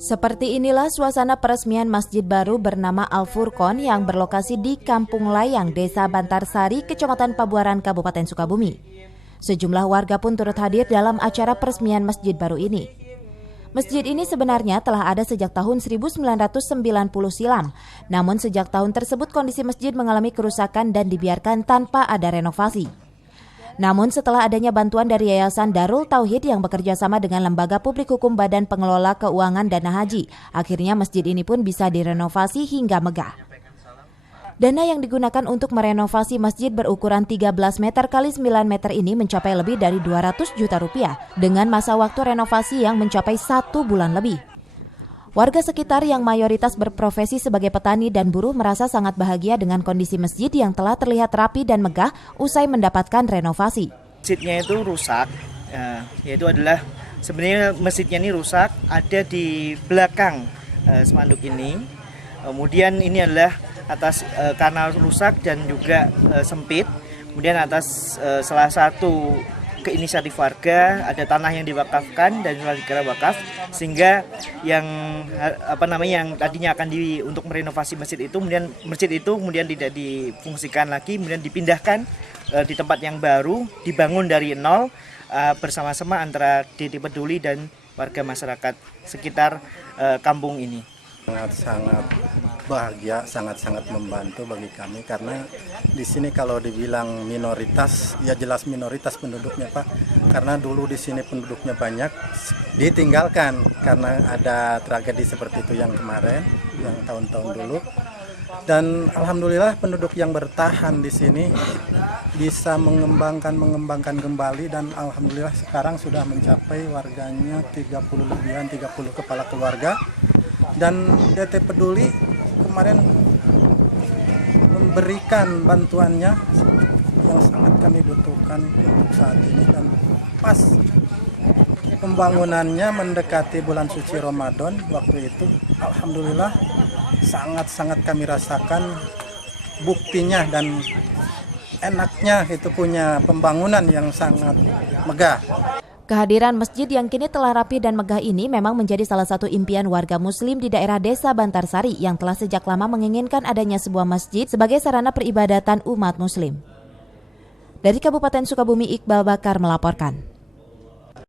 Seperti inilah suasana peresmian masjid baru bernama Al-Furqon yang berlokasi di Kampung Layang, Desa Bantarsari, Kecamatan Pabuaran, Kabupaten Sukabumi. Sejumlah warga pun turut hadir dalam acara peresmian masjid baru ini. Masjid ini sebenarnya telah ada sejak tahun 1990 silam. Namun sejak tahun tersebut kondisi masjid mengalami kerusakan dan dibiarkan tanpa ada renovasi. Namun setelah adanya bantuan dari Yayasan Darul Tauhid yang bekerja sama dengan Lembaga Publik Hukum Badan Pengelola Keuangan Dana Haji, akhirnya masjid ini pun bisa direnovasi hingga megah. Dana yang digunakan untuk merenovasi masjid berukuran 13 meter x 9 meter ini mencapai lebih dari 200 juta rupiah dengan masa waktu renovasi yang mencapai 1 bulan lebih. Warga sekitar yang mayoritas berprofesi sebagai petani dan buruh merasa sangat bahagia dengan kondisi masjid yang telah terlihat rapi dan megah usai mendapatkan renovasi. Masjidnya itu rusak, yaitu adalah sebenarnya masjidnya ini rusak, ada di belakang spanduk ini. Kemudian ini adalah atas karena rusak dan juga sempit. Kemudian atas salah satu inisiatif warga ada tanah yang diwakafkan dan sudah dikira wakaf, sehingga yang yang tadinya akan untuk merenovasi masjid itu kemudian tidak difungsikan lagi, kemudian dipindahkan di tempat yang baru, dibangun dari nol bersama-sama antara DT Peduli dan warga masyarakat sekitar kampung ini. Sangat bahagia, sangat membantu bagi kami karena di sini kalau dibilang minoritas, ya jelas minoritas penduduknya Pak. Karena dulu di sini penduduknya banyak, ditinggalkan karena ada tragedi seperti itu yang kemarin, yang tahun-tahun dulu. Dan alhamdulillah penduduk yang bertahan di sini bisa mengembangkan kembali dan alhamdulillah sekarang sudah mencapai warganya 30 lebihan, 30 kepala keluarga. Dan DT Peduli kemarin memberikan bantuannya yang sangat kami butuhkan untuk saat ini, dan pas pembangunannya mendekati bulan suci Ramadan waktu itu, alhamdulillah sangat kami rasakan buktinya dan enaknya itu punya pembangunan yang sangat megah. Kehadiran masjid yang kini telah rapi dan megah ini memang menjadi salah satu impian warga muslim di daerah Desa Bantarsari yang telah sejak lama menginginkan adanya sebuah masjid sebagai sarana peribadatan umat muslim. Dari Kabupaten Sukabumi, Iqbal Bakar melaporkan.